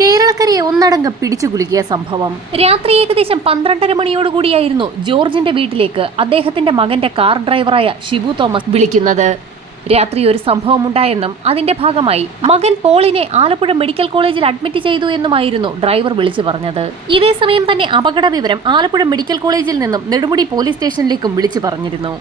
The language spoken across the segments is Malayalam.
കേരളക്കരയെ ഒന്നടങ്കം പിടിച്ചുകുലുക്കിയ സംഭവം. രാത്രി ഏകദേശം 12:30 മണിയോടുകൂടിയായിരുന്നു ജോർജിന്റെ വീട്ടിലേക്ക് അദ്ദേഹത്തിന്റെ മകന്റെ കാർ ഡ്രൈവറായ ഷിബു തോമസ് വിളിക്കുന്നത്. രാത്രി ഒരു സംഭവമുണ്ടായെന്നും അതിന്റെ ഭാഗമായി മകൻ പോളിനെ ആലപ്പുഴ മെഡിക്കൽ കോളേജിൽ അഡ്മിറ്റ് ചെയ്തു എന്നുമായിരുന്നു ഡ്രൈവർ വിളിച്ചു പറഞ്ഞത്. ഇതേ സമയം തന്നെ അപകട വിവരം ആലപ്പുഴ മെഡിക്കൽ കോളേജിൽ നിന്നും നെടുമുടി പോലീസ് സ്റ്റേഷനിലേക്കും വിളിച്ചു പറഞ്ഞിരുന്നു.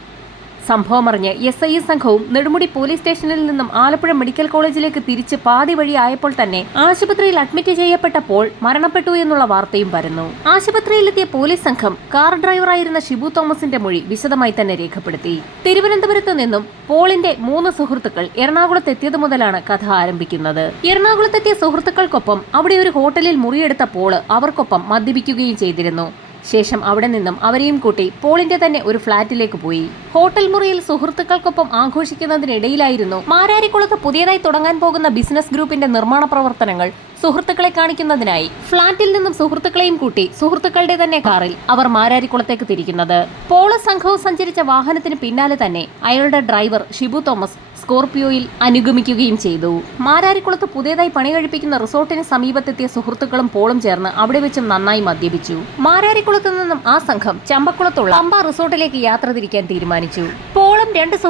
സംഭവമറിഞ്ഞ് SI സംഘവും നെടുമുടി പോലീസ് സ്റ്റേഷനിൽ നിന്നും ആലപ്പുഴ മെഡിക്കൽ കോളേജിലേക്ക് തിരിച്ച് പാതി വഴി ആയപ്പോൾ തന്നെ ആശുപത്രിയിൽ അഡ്മിറ്റ് ചെയ്യപ്പെട്ടപ്പോൾ മരണപ്പെട്ടു എന്നുള്ള വാർത്തയും പരന്നു. ആശുപത്രിയിലെത്തിയ പോലീസ് സംഘം കാർ ഡ്രൈവറായിരുന്ന ഷിബു തോമസിന്റെ മൊഴി വിശദമായി തന്നെ രേഖപ്പെടുത്തി. തിരുവനന്തപുരത്ത് നിന്നും പോളിന്റെ 3 സുഹൃത്തുക്കൾ എറണാകുളത്ത് എത്തിയത് മുതലാണ് കഥ ആരംഭിക്കുന്നത്. എറണാകുളത്തെത്തിയ സുഹൃത്തുക്കൾക്കൊപ്പം അവിടെ ഒരു ഹോട്ടലിൽ മുറിയെടുത്ത പോള് അവർക്കൊപ്പം മദ്യപിക്കുകയും ചെയ്തിരുന്നു. ശേഷം അവിടെ നിന്നും അവരെയും കൂട്ടി പോളിന്റെ തന്നെ ഒരു ഫ്ളാറ്റിലേക്ക് പോയി. ഹോട്ടൽ മുറിയിൽ സുഹൃത്തുക്കൾക്കൊപ്പം ആഘോഷിക്കുന്നതിനിടയിലായിരുന്നു മാരാരിക്കുളത്ത് പുതിയതായി തുടങ്ങാൻ പോകുന്ന ബിസിനസ് ഗ്രൂപ്പിന്റെ നിർമ്മാണ പ്രവർത്തനങ്ങൾ സുഹൃത്തുക്കളെ കാണിക്കുന്നതിനായി ഫ്ളാറ്റിൽ നിന്നും സുഹൃത്തുക്കളെയും കൂട്ടി സുഹൃത്തുക്കളുടെ തന്നെ കാറിൽ അവർ മാരാരിക്കുളത്തേക്ക് തിരിക്കുന്നത്. പോള് സംഘവും സഞ്ചരിച്ച വാഹനത്തിന് പിന്നാലെ തന്നെ അയാളുടെ ഡ്രൈവർ ഷിബു തോമസ് സ്കോർപിയോയിൽ അനുഗമിക്കുകയും ചെയ്തു. മാരാരിക്കുളത്ത് പുതിയതായി പണി കഴിപ്പിക്കുന്ന റിസോർട്ടിന് സമീപത്തെത്തിയ സുഹൃത്തുക്കളും പോളും ചേർന്ന് അവിടെ വെച്ചും നന്നായി മദ്യപിച്ചു. മാരാരിക്കുളത്ത് നിന്നും ആ സംഘം ചമ്പക്കുളത്തുള്ള പമ്പ റിസോർട്ടിലേക്ക് യാത്ര തിരിക്കാൻ തീരുമാനിച്ചു. പോളും 2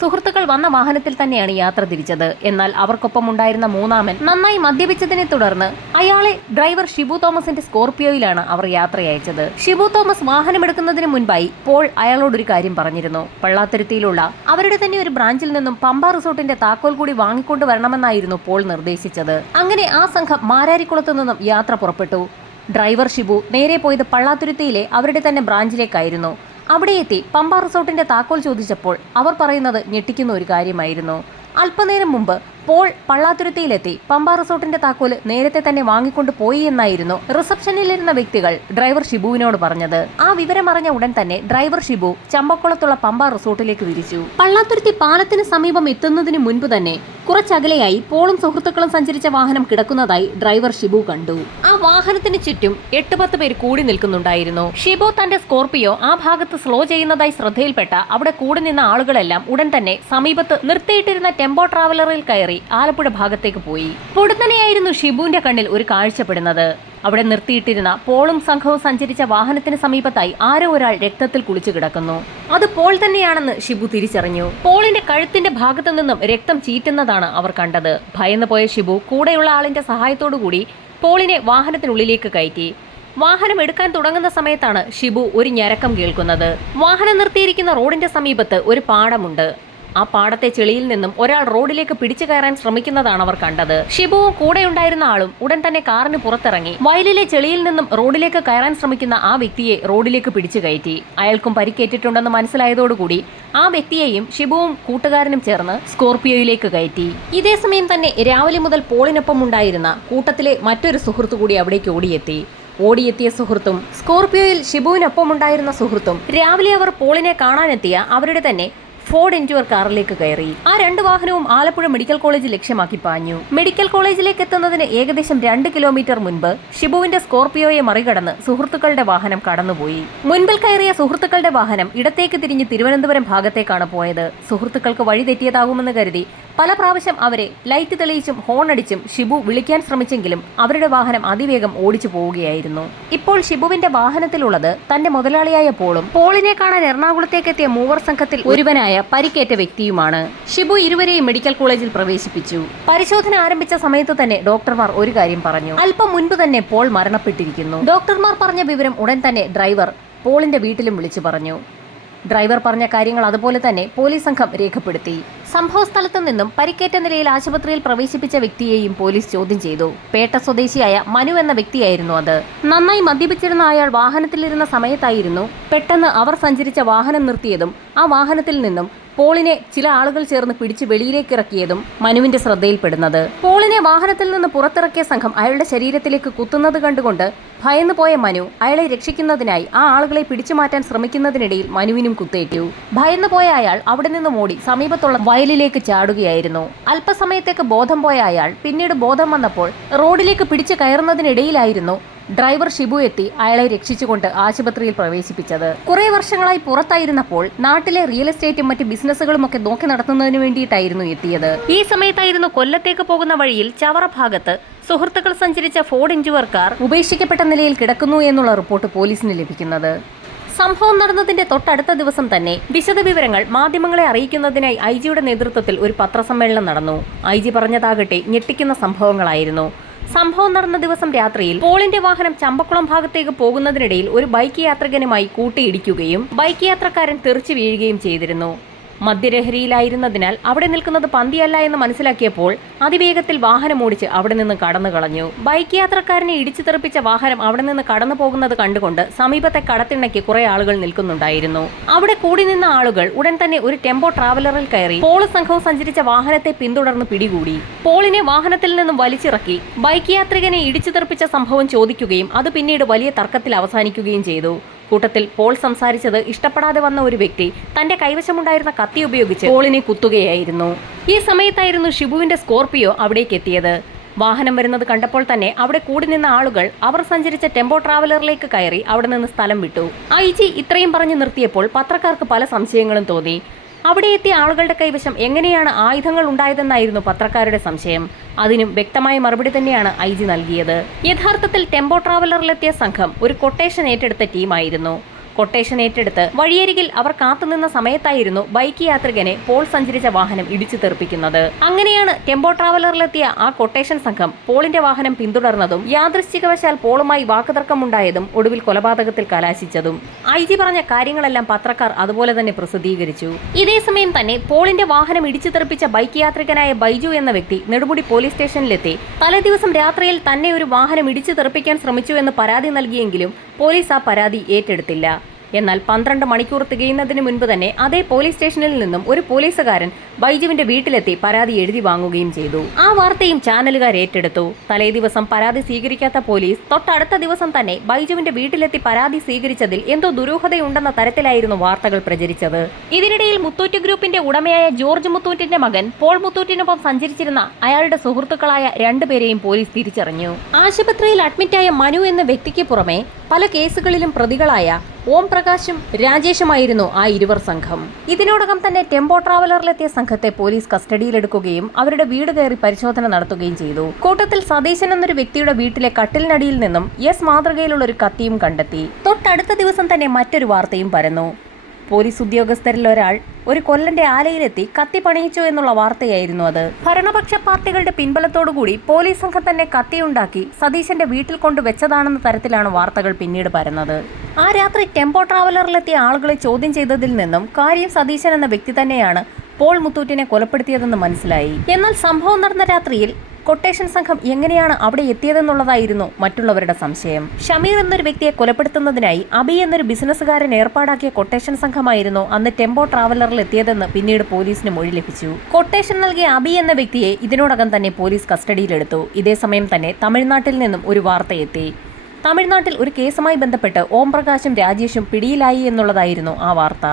സുഹൃത്തുക്കൾ വന്ന വാഹനത്തിൽ തന്നെയാണ് യാത്ര തിരിച്ചത്. എന്നാൽ അവർക്കൊപ്പം ഉണ്ടായിരുന്ന മൂന്നാമൻ നന്നായി മദ്യപിച്ചതിനെ തുടർന്ന് അയാളെ ഡ്രൈവർ ഷിബു തോമസിന്റെ സ്കോർപിയോയിലാണ് അവർ യാത്രയച്ചത്. ഷിബു തോമസ് വാഹനമെടുക്കുന്നതിന് മുൻപായി പോൾ അയാളോടൊരു കാര്യം പറഞ്ഞിരുന്നു. പള്ളാത്തുരുത്തിയിലുള്ള അവരുടെ തന്നെ ഒരു ബ്രാഞ്ചിൽ നിന്നും പമ്പ റിസോർട്ടിന്റെ താക്കോൽ കൂടി വാങ്ങിക്കൊണ്ടു വരണമെന്നായിരുന്നു പോൾ നിർദ്ദേശിച്ചത്. അങ്ങനെ ആ സംഘം മാരാരിക്കുളത്ത് നിന്നും യാത്ര പുറപ്പെട്ടു. ഡ്രൈവർ ഷിബു നേരെ പോയത് പള്ളാത്തുരുത്തിയിലെ അവരുടെ തന്നെ ബ്രാഞ്ചിലേക്കായിരുന്നു. അവിടെ എത്തി പമ്പ റിസോർട്ടിന്റെ താക്കോൽ ചോദിച്ചപ്പോൾ അവർ പറയുന്നത് ഞെട്ടിക്കുന്ന ഒരു കാര്യമായിരുന്നു. അല്പനേരം മുമ്പ് പോൾ പള്ളാത്തുരുത്തിയിലെത്തി പമ്പ റിസോർട്ടിന്റെ താക്കോല് നേരത്തെ തന്നെ വാങ്ങിക്കൊണ്ട് പോയി എന്നായിരുന്നു റിസപ്ഷനിലിരുന്ന വ്യക്തികൾ ഡ്രൈവർ ഷിബുവിനോട് പറഞ്ഞത്. ആ വിവരമറിഞ്ഞ ഉടൻ തന്നെ ഡ്രൈവർ ഷിബു ചമ്പക്കുളത്തുള്ള പമ്പ റിസോർട്ടിലേക്ക് തിരിച്ചു. പള്ളാത്തുരുത്തി പാലത്തിന് സമീപം എത്തുന്നതിന് മുൻപ് തന്നെ കുറച്ചകലെയായി പോളും സുഹൃത്തുക്കളും സഞ്ചരിച്ച വാഹനം കിടക്കുന്നതായി ഡ്രൈവർ ഷിബു കണ്ടു. ആ വാഹനത്തിന് ചുറ്റും 8-10 പേർ കൂടി നിൽക്കുന്നുണ്ടായിരുന്നു. ഷിബു തന്റെ സ്കോർപിയോ ആ ഭാഗത്ത് സ്ലോ ചെയ്യുന്നതായി ശ്രദ്ധയിൽപ്പെട്ട അവിടെ കൂടി നിന്ന ആളുകളെല്ലാം ഉടൻ തന്നെ സമീപത്ത് നിർത്തിയിട്ടിരുന്ന ടെമ്പോ ട്രാവലറിൽ കയറി ആലപ്പുഴ ഭാഗത്തേക്ക് പോയി. ഉടനെയായിരുന്നു ഷിബുവിന്റെ കണ്ണിൽ ഒരു കാഴ്ചപ്പെടുന്നത്. അവിടെ നിർത്തിയിട്ടിരുന്ന പോളും സംഘവും സഞ്ചരിച്ച വാഹനത്തിന് സമീപത്തായി ആരോ ഒരാൾ രക്തത്തിൽ കുളിച്ചു കിടക്കുന്നു. അത് പോൾ തന്നെയാണെന്ന് ഷിബു തിരിച്ചറിഞ്ഞു. പോളിന്റെ കഴുത്തിന്റെ ഭാഗത്തു നിന്നും രക്തം ചീറ്റുന്നതാണ് അവർ കണ്ടത്. ഭയന്നു പോയ ഷിബു കൂടെയുള്ള ആളിന്റെ സഹായത്തോടുകൂടി പോളിനെ വാഹനത്തിനുള്ളിലേക്ക് കയറ്റി. വാഹനം എടുക്കാൻ തുടങ്ങുന്ന സമയത്താണ് ഷിബു ഒരു ഞരക്കം കേൾക്കുന്നത്. വാഹനം നിർത്തിയിരിക്കുന്ന റോഡിന്റെ സമീപത്ത് ഒരു പാടമുണ്ട്. ആ പാടത്തെ ചെളിയിൽ നിന്നും ഒരാൾ റോഡിലേക്ക് പിടിച്ചു കയറാൻ ശ്രമിക്കുന്നതാണ് അവർ കണ്ടത്. ഷിബുവും കൂടെയുണ്ടായിരുന്ന ആളും ഉടൻ തന്നെ കാറിന് പുറത്തിറങ്ങി വയലിലെ ചെളിയിൽ നിന്നും റോഡിലേക്ക് കയറാൻ ശ്രമിക്കുന്ന ആ വ്യക്തിയെ റോഡിലേക്ക് പിടിച്ചു കയറ്റി. അയാൾക്കും പരിക്കേറ്റിട്ടുണ്ടെന്ന് മനസ്സിലായതോടുകൂടി ആ വ്യക്തിയെയും ഷിബുവും കൂട്ടുകാരനും ചേർന്ന് സ്കോർപിയോയിലേക്ക് കയറ്റി. ഇതേ സമയം തന്നെ രാവിലെ മുതൽ പോളിനൊപ്പം ഉണ്ടായിരുന്ന കൂട്ടത്തിലെ മറ്റൊരു സുഹൃത്തു കൂടി അവിടേക്ക് ഓടിയെത്തിയ സുഹൃത്തും സ്കോർപിയോയിൽ ഷിബുവിനൊപ്പം ഉണ്ടായിരുന്ന സുഹൃത്തും രാവിലെ അവർ പോളിനെ കാണാനെത്തിയ അവരുടെ തന്നെ ഫോർഡ് എൻഡ്യൂർ കാറിലേക്ക് കയറി. ആ 2 വാഹനവും ആലപ്പുഴ മെഡിക്കൽ കോളേജ് ലക്ഷ്യമാക്കി പാഞ്ഞു. മെഡിക്കൽ കോളേജിലേക്ക് എത്തുന്നതിന് ഏകദേശം 2 കിലോമീറ്റർ മുൻപ് ഷിബുവിന്റെ സ്കോർപിയോയെ മറികടന്ന് സുഹൃത്തുക്കളുടെ വാഹനം കടന്നുപോയി. മുൻപിൽ കയറിയ സുഹൃത്തുക്കളുടെ വാഹനം ഇടത്തേക്ക് തിരിഞ്ഞ് തിരുവനന്തപുരം ഭാഗത്തേക്കാണ് പോയത്. സുഹൃത്തുക്കൾക്ക് വഴി തെറ്റിയതാകുമെന്ന് കരുതി പല പ്രാവശ്യം അവരെ ലൈറ്റ് തെളിയിച്ചും ഹോൺ അടിച്ചും ഷിബു വിളിക്കാൻ ശ്രമിച്ചെങ്കിലും അവരുടെ വാഹനം അതിവേഗം ഓടിച്ചു പോവുകയായിരുന്നു. ഇപ്പോൾ ഷിബുവിന്റെ വാഹനത്തിലുള്ളത് തന്റെ മുതലാളിയായ പോളും പോളിനെ കാണാൻ എറണാകുളത്തേക്ക് എത്തിയ മൂവർ സംഘത്തിൽ ഒരുവനായ പരിക്കേറ്റ വ്യക്തിയുമാണ്. ഷിബു ഇരുവരെയും മെഡിക്കൽ കോളേജിൽ പ്രവേശിപ്പിച്ചു. പരിശോധന ആരംഭിച്ച സമയത്ത് തന്നെ ഡോക്ടർമാർ ഒരു കാര്യം പറഞ്ഞു. അല്പം മുൻപ് തന്നെ പോൾ മരണപ്പെട്ടിരിക്കുന്നു. ഡോക്ടർമാർ പറഞ്ഞ വിവരം ഉടൻ തന്നെ ഡ്രൈവർ പോളിന്റെ വീട്ടിലും വിളിച്ചു പറഞ്ഞു. ഡ്രൈവർ പറഞ്ഞ കാര്യങ്ങൾ അതുപോലെ തന്നെ പോലീസ് സംഘം രേഖപ്പെടുത്തി. സംഭവ സ്ഥലത്തു നിന്നും പരിക്കേറ്റ നിലയിൽ ആശുപത്രിയിൽ പ്രവേശിപ്പിച്ച വ്യക്തിയെയും പോലീസ് ചോദ്യം ചെയ്തു. പേട്ട സ്വദേശിയായ മനു എന്ന വ്യക്തിയായിരുന്നു അത്. നന്നായി മദ്യപിച്ചിരുന്ന അയാൾ വാഹനത്തിലിരുന്ന സമയത്തായിരുന്നു പെട്ടെന്ന് അവർ സഞ്ചരിച്ച വാഹനം നിർത്തിയതും ആ വാഹനത്തിൽ നിന്നും പോളിനെ ചില ആളുകൾ ചേർന്ന് പിടിച്ച് വെളിയിലേക്ക് ഇറക്കിയതും മനുവിന്റെ ശ്രദ്ധയിൽപ്പെടുന്നത്. പോളിനെ വാഹനത്തിൽ നിന്ന് പുറത്തിറക്കിയ സംഘം അയാളുടെ ശരീരത്തിലേക്ക് കുത്തുന്നത് കണ്ടുകൊണ്ട് ഭയന്നു പോയ മനു അയാളെ രക്ഷിക്കുന്നതിനായി ആ ആളുകളെ പിടിച്ചു മാറ്റാൻ ശ്രമിക്കുന്നതിനിടയിൽ മനുവിനും കുത്തേറ്റു. ഭയന്നു പോയ അയാൾ അവിടെ നിന്നും ഓടി സമീപത്തുള്ള വയലിലേക്ക് ചാടുകയായിരുന്നു. അല്പസമയത്തേക്ക് ബോധം പോയ അയാൾ പിന്നീട് ബോധം വന്നപ്പോൾ റോഡിലേക്ക് പിടിച്ചു കയറുന്നതിനിടയിലായിരുന്നു ഡ്രൈവർ ഷിബു എത്തി അയാളെ രക്ഷിച്ചുകൊണ്ട് ആശുപത്രിയിൽ പ്രവേശിപ്പിച്ചത്. കുറെ വർഷങ്ങളായി പുറത്തായിരുന്നപ്പോൾ നാട്ടിലെ റിയൽ എസ്റ്റേറ്റും മറ്റ് ബിസിനസ്സുകളും ഒക്കെ നോക്കി നടത്തുന്നതിന് വേണ്ടിയിട്ടായിരുന്നു എത്തിയത്. ഈ സമയത്തായിരുന്നു കൊല്ലത്തേക്ക് പോകുന്ന വഴിയിൽ ചവറ ഭാഗത്ത് സുഹൃത്തുക്കൾ സഞ്ചരിച്ച ഫോർഡ് എൻഡ്യൂവർ കാർ ഉപേക്ഷിക്കപ്പെട്ട നിലയിൽ കിടക്കുന്നു എന്നുള്ള റിപ്പോർട്ട് പോലീസിന് ലഭിക്കുന്നത്. സംഭവം നടന്നതിന്റെ തൊട്ടടുത്ത ദിവസം തന്നെ വിശദവിവരങ്ങൾ മാധ്യമങ്ങളെ അറിയിക്കുന്നതിനായി ഐജിയുടെ നേതൃത്വത്തിൽ ഒരു പത്രസമ്മേളനം നടന്നു. ഐജി പറഞ്ഞതാകട്ടെ ഞെട്ടിക്കുന്ന സംഭവങ്ങളായിരുന്നു. സംഭവം നടന്ന ദിവസം രാത്രിയിൽ പോളിന്റെ വാഹനം ചമ്പക്കുളം ഭാഗത്തേക്ക് പോകുന്നതിനിടയിൽ ഒരു ബൈക്ക് യാത്രികനുമായി കൂട്ടിയിടിക്കുകയും ബൈക്ക് യാത്രക്കാരൻ തെറിച്ചു വീഴുകയും ചെയ്തിരുന്നു. മദ്യലഹരിയിലായിരുന്നതിനാൽ അവിടെ നിൽക്കുന്നത് പന്തിയല്ല എന്ന് മനസ്സിലാക്കിയപ്പോൾ അതിവേഗത്തിൽ വാഹനം ഓടിച്ച് അവിടെ നിന്ന് കടന്നു കളഞ്ഞു. ബൈക്ക് യാത്രക്കാരനെ ഇടിച്ചു തെറിപ്പിച്ച വാഹനം അവിടെ നിന്ന് കടന്നു പോകുന്നത് കണ്ടുകൊണ്ട് സമീപത്തെ കടത്തിണ്ണയ്ക്ക് കുറെ ആളുകൾ നിൽക്കുന്നുണ്ടായിരുന്നു. അവിടെ കൂടി നിന്ന ആളുകൾ ഉടൻ തന്നെ ഒരു ടെമ്പോ ട്രാവലറിൽ കയറി പോൾ സംഘവും സഞ്ചരിച്ച വാഹനത്തെ പിന്തുടർന്ന് പിടികൂടി. പോളിനെ വാഹനത്തിൽ നിന്നും വലിച്ചിറക്കി ബൈക്ക് യാത്രികനെ ഇടിച്ചു തെറിപ്പിച്ച സംഭവം ചോദിക്കുകയും അത് പിന്നീട് വലിയ തർക്കത്തിൽ അവസാനിക്കുകയും ചെയ്തു. കൂട്ടത്തിൽ പോൾ സംസാരിച്ചത് ഇഷ്ടപ്പെടാതെ വന്ന ഒരു വ്യക്തി തന്റെ കൈവശമുണ്ടായിരുന്ന കത്തി ഉപയോഗിച്ച് പോളിനെ കുത്തുകയായിരുന്നു. ഈ സമയത്തായിരുന്നു ഷിബുവിന്റെ സ്കോർപിയോ അവിടേക്ക് എത്തിയത്. വാഹനം വരുന്നത് കണ്ടപ്പോൾ തന്നെ അവിടെ കൂടി നിന്ന ആളുകൾ അവർ സഞ്ചരിച്ച ടെമ്പോ ട്രാവലറിലേക്ക് കയറി അവിടെ നിന്ന് സ്ഥലം വിട്ടു. ഐജി ഇത്രയും പറഞ്ഞു നിർത്തിയപ്പോൾ പത്രക്കാർക്ക് പല സംശയങ്ങളും തോന്നി. അവിടെ എത്തിയ ആളുകളുടെ കൈവശം എങ്ങനെയാണ് ആയുധങ്ങൾ ഉണ്ടായതെന്നായിരുന്നു പത്രക്കാരുടെ സംശയം. അതിനും വ്യക്തമായ മറുപടി തന്നെയാണ് ഐജി നൽകിയത്. യഥാർത്ഥത്തിൽ ടെമ്പോ ട്രാവലറിലെത്തിയ സംഘം ഒരു കൊട്ടേഷൻ ഏറ്റെടുത്ത ടീമായിരുന്നു. കൊട്ടേഷൻ ഏറ്റെടുത്ത് വഴിയരികിൽ അവർ കാത്തുനിന്ന സമയത്തായിരുന്നു ബൈക്ക് യാത്രികനെ പോൾ സഞ്ചരിച്ച വാഹനം ഇടിച്ചു തെറിപ്പിക്കുന്നത്. അങ്ങനെയാണ് ടെമ്പോ ട്രാവലറിലെത്തിയ ആ കൊട്ടേഷൻ സംഘം പോളിന്റെ വാഹനം പിന്തുടർന്നതും യാദൃശ്ചികവശാൽ പോളുമായി വാക്കുതർക്കമുണ്ടായതും ഒടുവിൽ കൊലപാതകത്തിൽ കലാശിച്ചതും. ഐജി പറഞ്ഞ കാര്യങ്ങളെല്ലാം പത്രക്കാർ അതുപോലെ തന്നെ പ്രസിദ്ധീകരിച്ചു. ഇതേസമയം തന്നെ പോളിന്റെ വാഹനം ഇടിച്ചു തെറിപ്പിച്ച ബൈക്ക് യാത്രികനായ ബൈജു എന്ന വ്യക്തി നെടുമുടി പോലീസ് സ്റ്റേഷനിലെത്തി തലേദിവസം രാത്രിയിൽ തന്നെ ഒരു വാഹനം ഇടിച്ചു തെറിപ്പിക്കാൻ ശ്രമിച്ചു എന്ന് പരാതി നൽകിയെങ്കിലും പോലീസ് ആ പരാതി ഏറ്റെടുത്തില്ല. എന്നാൽ 12 മണിക്കൂർ തികയുന്നതിന് മുൻപ് തന്നെ അതേ പോലീസ് സ്റ്റേഷനിൽ നിന്നും ഒരു പോലീസുകാരൻ ബൈജുവിന്റെ വീട്ടിലെത്തി പരാതി എഴുതി വാങ്ങുകയും ചെയ്തു. ആ വാർത്തയും ചാനലുകാർ ഏറ്റെടുത്തു. തലേ ദിവസം പരാതി സ്വീകരിക്കാത്ത പോലീസ് തൊട്ടടുത്ത ദിവസം തന്നെ ബൈജുവിന്റെ വീട്ടിലെത്തി പരാതി സ്വീകരിച്ചതിൽ എന്തോ ദുരൂഹതയുണ്ടെന്ന തരത്തിലായിരുന്നു വാർത്തകൾ പ്രചരിച്ചത്. ഇതിനിടയിൽ മുത്തൂറ്റ് ഗ്രൂപ്പിന്റെ ഉടമയായ ജോർജ് മുത്തൂറ്റിന്റെ മകൻ പോൾ മുത്തൂറ്റിനൊപ്പം സഞ്ചരിച്ചിരുന്ന അയാളുടെ സുഹൃത്തുക്കളായ 2 പേരെയും പോലീസ് തിരിച്ചറിഞ്ഞു. ആശുപത്രിയിൽ അഡ്മിറ്റായ മനു എന്ന വ്യക്തിക്ക് പുറമെ പല കേസുകളിലും പ്രതികളായ ഓം പ്രകാശും രാജേഷുമായിരുന്നു ആ ഇരുവർ സംഘം. ഇതിനോടകം തന്നെ ടെമ്പോ ട്രാവലറിലെത്തിയ സംഘത്തെ പോലീസ് കസ്റ്റഡിയിലെടുക്കുകയും അവരുടെ വീട് കയറി പരിശോധന നടത്തുകയും ചെയ്തു. കൂട്ടത്തിൽ സതീശൻ എന്നൊരു വ്യക്തിയുടെ വീട്ടിലെ കട്ടിലിനടിയിൽ നിന്നും എസ് മാതൃകയിലുള്ള ഒരു കത്തിയും കണ്ടെത്തി. തൊട്ടടുത്ത ദിവസം തന്നെ മറ്റൊരു വാർത്തയും പരന്നു. പോലീസ് ഉദ്യോഗസ്ഥരിൽ ഒരാൾ ഒരു കൊല്ലന്റെ ആലയിലെത്തി കത്തി പണിയിച്ചു എന്നുള്ള വാർത്തയായിരുന്നു അത്. ഭരണപക്ഷ പാർട്ടികളുടെ പിൻബലത്തോടുകൂടി പോലീസ് സംഘം തന്നെ കത്തിയുണ്ടാക്കി സതീശന്റെ വീട്ടിൽ കൊണ്ടുവച്ചതാണെന്ന തരത്തിലാണ് വാർത്തകൾ പിന്നീട് പരന്നത്. ആ രാത്രി ടെമ്പോ ട്രാവലറിലെത്തിയ ആളുകളെ ചോദ്യം ചെയ്തതിൽ നിന്നും കാര്യം സതീശൻ എന്ന വ്യക്തി തന്നെയാണ് പോൾ മുത്തൂറ്റിനെ കൊലപ്പെടുത്തിയതെന്ന് മനസ്സിലായി. എന്നാൽ സംഭവം നടന്ന രാത്രിയിൽ കൊട്ടേഷൻ സംഘം എങ്ങനെയാണ് അവിടെ എത്തിയതെന്നുള്ളതായിരുന്നു മറ്റുള്ളവരുടെ സംശയം. ഷമീർ എന്നൊരു വ്യക്തിയെ കൊലപ്പെടുത്തുന്നതിനായി അബി എന്നൊരു ബിസിനസ്സുകാരൻ ഏർപ്പാടാക്കിയ കൊട്ടേഷൻ സംഘമായിരുന്നു അന്ന് ടെമ്പോ ട്രാവലറിൽ എത്തിയതെന്ന് പിന്നീട് പോലീസിന് മൊഴി ലഭിച്ചു. കൊട്ടേഷൻ നൽകിയ അബി എന്ന വ്യക്തിയെ ഇതിനോടകം തന്നെ പോലീസ് കസ്റ്റഡിയിലെടുത്തു. ഇതേസമയം തന്നെ തമിഴ്നാട്ടിൽ നിന്നും ഒരു വാർത്തയെത്തി. തമിഴ്നാട്ടിൽ ഒരു കേസുമായി ബന്ധപ്പെട്ട് ഓം പ്രകാശും രാജേഷും പിടിയിലായി എന്നുള്ളതായിരുന്നു ആ വാർത്ത.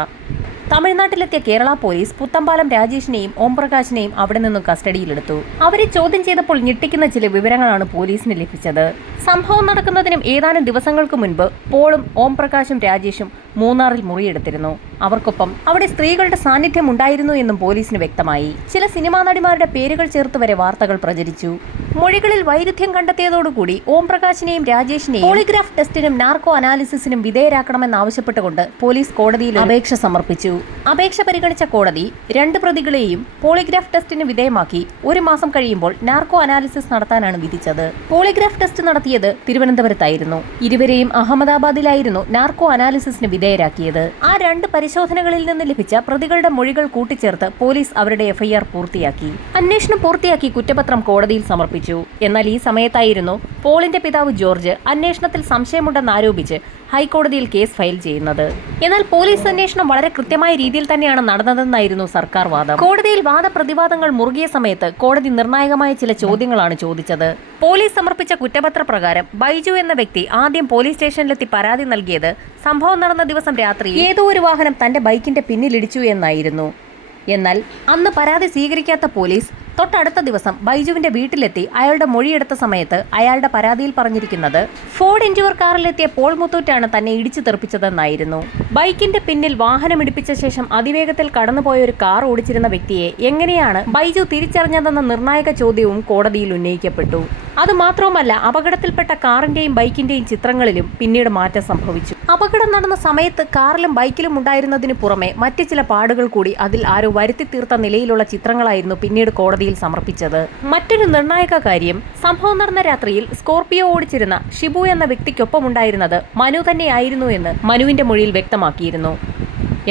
തമിഴ്നാട്ടിലെത്തിയ കേരള പോലീസ് പുത്തമ്പാലം രാജേഷിനെയും ഓം പ്രകാശിനെയും അവിടെ നിന്നും കസ്റ്റഡിയിലെടുത്തു. അവരെ ചോദ്യം ചെയ്തപ്പോൾ ഞെട്ടിക്കുന്ന ചില വിവരങ്ങളാണ് പോലീസിന് ലഭിച്ചത്. സംഭവം നടക്കുന്നതിനും ഏതാനും ദിവസങ്ങൾക്ക് മുൻപ് പോളും ഓം പ്രകാശും രാജേഷും മൂന്നാറിൽ മുറിയെടുത്തിരുന്നു. അവർക്കൊപ്പം അവിടെ സ്ത്രീകളുടെ സാന്നിധ്യം ഉണ്ടായിരുന്നു എന്നും പോലീസിന് വ്യക്തമായി. ചില സിനിമാ നടിമാരുടെ പേരുകൾ ചേർത്ത് വരെ വാർത്തകൾ പ്രചരിച്ചു. മൊഴികളിൽ വൈരുദ്ധ്യം കണ്ടെത്തിയതോടുകൂടി ഓം പ്രകാശിനെയും രാജേഷിനെയും പോളിഗ്രാഫ് ടെസ്റ്റിനും നാർക്കോ അനാലിസിസിനും വിധേയരാക്കണമെന്നാവശ്യപ്പെട്ടുകൊണ്ട് പോലീസ് കോടതിയിൽ അപേക്ഷ സമർപ്പിച്ചു. അപേക്ഷ പരിഗണിച്ച കോടതി 2 പ്രതികളെയും പോളിഗ്രാഫ് ടെസ്റ്റിന് വിധേയമാക്കി 1 മാസം കഴിയുമ്പോൾ നാർക്കോ അനാലിസിസ് നടത്താനാണ് വിധിച്ചത്. പോളിഗ്രാഫ് ടെസ്റ്റ് നടത്തിയത് തിരുവനന്തപുരത്തായിരുന്നു. ഇരുവരെയും അഹമ്മദാബാദിലായിരുന്നു നാർക്കോ അനാലിസിസിന് വിധേയരാക്കിയത്. ആ 2 പരിശോധനകളിൽ നിന്ന് ലഭിച്ച പ്രതികളുടെ മൊഴികൾ കൂട്ടിച്ചേർത്ത് പോലീസ് അവരുടെ എഫ്ഐആർ പൂർത്തിയാക്കി. അന്വേഷണം പൂർത്തിയാക്കി കുറ്റപത്രം കോടതിയിൽ സമർപ്പിച്ചു. എന്നാൽ ഈ സമയത്തായിരുന്നു പോളിന്റെ പിതാവ് ജോർജ് അന്വേഷണത്തിൽ സംശയമുണ്ടെന്നാരോപിച്ച് ഹൈക്കോടതിയിൽ കേസ് ഫയൽ ചെയ്യുന്നത്. എന്നാൽ പോലീസ് അന്വേഷണം വളരെ കൃത്യമായ രീതിയിൽ തന്നെയാണ് നടന്നതെന്നായിരുന്നു സർക്കാർ വാദം. കോടതിയിൽ വാദപ്രതിവാദങ്ങൾ മുറുകിയ സമയത്ത് കോടതി നിർണായകമായ ചില ചോദ്യങ്ങളാണ് ചോദിച്ചത്. പോലീസ് സമർപ്പിച്ച കുറ്റപത്ര പ്രകാരം ബൈജു എന്ന വ്യക്തി ആദ്യം പോലീസ് സ്റ്റേഷനിലെത്തി പരാതി നൽകിയത് സംഭവം നടന്ന ദിവസം രാത്രി ഏതോ ഒരു വാഹനം തന്റെ ബൈക്കിന്റെ പിന്നിലിടിച്ചു എന്നായിരുന്നു. എന്നാൽ അന്ന് പരാതി സ്വീകരിക്കാത്ത പോലീസ് തൊട്ടടുത്ത ദിവസം ബൈജുവിന്റെ വീട്ടിലെത്തി അയാളുടെ മൊഴിയെടുത്ത സമയത്ത് അയാളുടെ പരാതിയിൽ പറഞ്ഞിരിക്കുന്നത് ഫോർഡ് എൻഡ്യൂർ കാറിലെത്തിയ പോൾ മുത്തൂറ്റാണ് തന്നെ ഇടിച്ചു തെറിപ്പിച്ചതെന്നായിരുന്നു. ബൈക്കിന്റെ പിന്നിൽ വാഹനമിടിപ്പിച്ച ശേഷം അതിവേഗത്തിൽ കടന്നുപോയ ഒരു കാർ ഓടിച്ചിരുന്ന വ്യക്തിയെ എങ്ങനെയാണ് ബൈജു തിരിച്ചറിഞ്ഞതെന്ന നിർണായക ചോദ്യവും കോടതിയിൽ ഉന്നയിക്കപ്പെട്ടു. അതുമാത്രവുമല്ല, അപകടത്തിൽപ്പെട്ട കാറിന്റെയും ബൈക്കിന്റെയും ചിത്രങ്ങളിലും പിന്നീട് മാറ്റം സംഭവിച്ചു. അപകടം നടന്ന സമയത്ത് കാറിലും ബൈക്കിലും ഉണ്ടായിരുന്നതിന് പുറമെ മറ്റ് ചില പാടുകൾ കൂടി അതിൽ ആരോ വരുത്തി തീർത്ത നിലയിലുള്ള ചിത്രങ്ങളായിരുന്നു പിന്നീട് കോടതിയിൽ സമർപ്പിച്ചത്. മറ്റൊരു നിർണായക കാര്യം, സംഭവം നടന്ന രാത്രിയിൽ സ്കോർപിയോ ഓടിച്ചിരുന്ന ഷിബു എന്ന വ്യക്തിക്കൊപ്പമുണ്ടായിരുന്നത് മനു തന്നെയായിരുന്നു എന്ന് മനുവിന്റെ മൊഴിയിൽ വ്യക്തമാക്കിയിരുന്നു.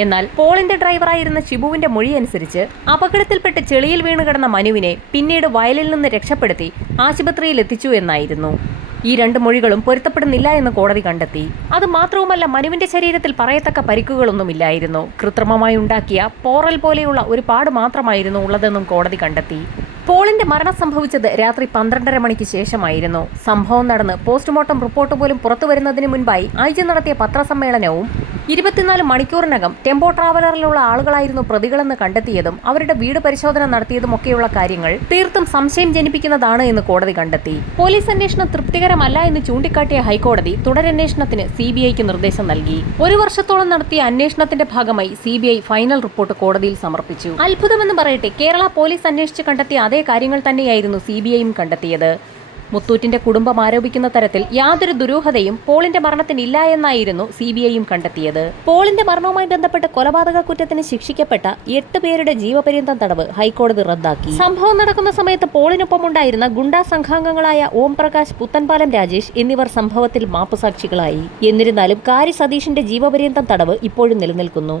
എന്നാൽ പോളിന്റെ ഡ്രൈവറായിരുന്ന ഷിബുവിന്റെ മൊഴി അനുസരിച്ച് അപകടത്തിൽപ്പെട്ട് ചെളിയിൽ വീണ് കിടന്ന മനുവിനെ പിന്നീട് വയലിൽ നിന്ന് രക്ഷപ്പെടുത്തി ആശുപത്രിയിൽ എത്തിച്ചു എന്നായിരുന്നു. ഈ രണ്ട് മൊഴികളും പൊരുത്തപ്പെടുന്നില്ല എന്ന് കോടതി കണ്ടെത്തി. അത് മാത്രവുമല്ല, മനുവിന്റെ ശരീരത്തിൽ പറയത്തക്ക പരിക്കുകളൊന്നുമില്ലായിരുന്നു. കൃത്രിമമായി ഉണ്ടാക്കിയ പോറൽ പോലെയുള്ള ഒരു പാട് മാത്രമായിരുന്നു ഉള്ളതെന്നും കോടതി കണ്ടെത്തി. പോളിന്റെ മരണം സംഭവിച്ചത് രാത്രി 12:30 മണിക്ക് ശേഷമായിരുന്നു. സംഭവം നടന്ന് പോസ്റ്റ്മോർട്ടം റിപ്പോർട്ട് പോലും പുറത്തുവരുന്നതിന് മുൻപായി ഐജി നടത്തിയ പത്രസമ്മേളനവും 24 മണിക്കൂറിനകം ടെമ്പോ ട്രാവലറിലുള്ള ആളുകളായിരുന്നു പ്രതികളെന്ന് കണ്ടെത്തിയതും അവരുടെ വീട് പരിശോധന നടത്തിയതുമൊക്കെയുള്ള കാര്യങ്ങൾ തീർത്തും സംശയം ജനിപ്പിക്കുന്നതാണ് എന്ന് കോടതി കണ്ടെത്തി. പോലീസ് അന്വേഷണം തൃപ്തികരമല്ല എന്ന് ചൂണ്ടിക്കാട്ടിയ ഹൈക്കോടതി തുടരന്വേഷണത്തിന് CBIക്ക് നിർദ്ദേശം നൽകി. 1 വർഷത്തോളം നടത്തിയ അന്വേഷണത്തിന്റെ ഭാഗമായി CBI ഫൈനൽ റിപ്പോർട്ട് കോടതിയിൽ സമർപ്പിച്ചു. അത്ഭുതമെന്ന് പറയട്ടെ, കേരള പോലീസ് അന്വേഷിച്ച് കണ്ടെത്തിയ അതേ കാര്യങ്ങൾ തന്നെയായിരുന്നു CBIയും കണ്ടെത്തിയത്. മുത്തൂറ്റിന്റെ കുടുംബം ആരോപിക്കുന്ന തരത്തിൽ യാതൊരു ദുരൂഹതയും പോളിന്റെ മരണത്തിനില്ല എന്നായിരുന്നു CBIയും കണ്ടെത്തിയത്. പോളിന്റെ മരണവുമായി ബന്ധപ്പെട്ട് കൊലപാതക കുറ്റത്തിന് ശിക്ഷിക്കപ്പെട്ട 8 പേരുടെ ജീവപര്യന്തം തടവ് ഹൈക്കോടതി റദ്ദാക്കി. സംഭവം നടക്കുന്ന സമയത്ത് പോളിനൊപ്പമുണ്ടായിരുന്ന ഗുണ്ടാ സംഘാംഗങ്ങളായ ഓം പ്രകാശ്, പുത്തൻപാലം രാജേഷ് എന്നിവർ സംഭവത്തിൽ മാപ്പുസാക്ഷികളായി. എന്നിരുന്നാലും കാരി സതീഷിന്റെ ജീവപര്യന്തം തടവ് ഇപ്പോഴും നിലനിൽക്കുന്നു.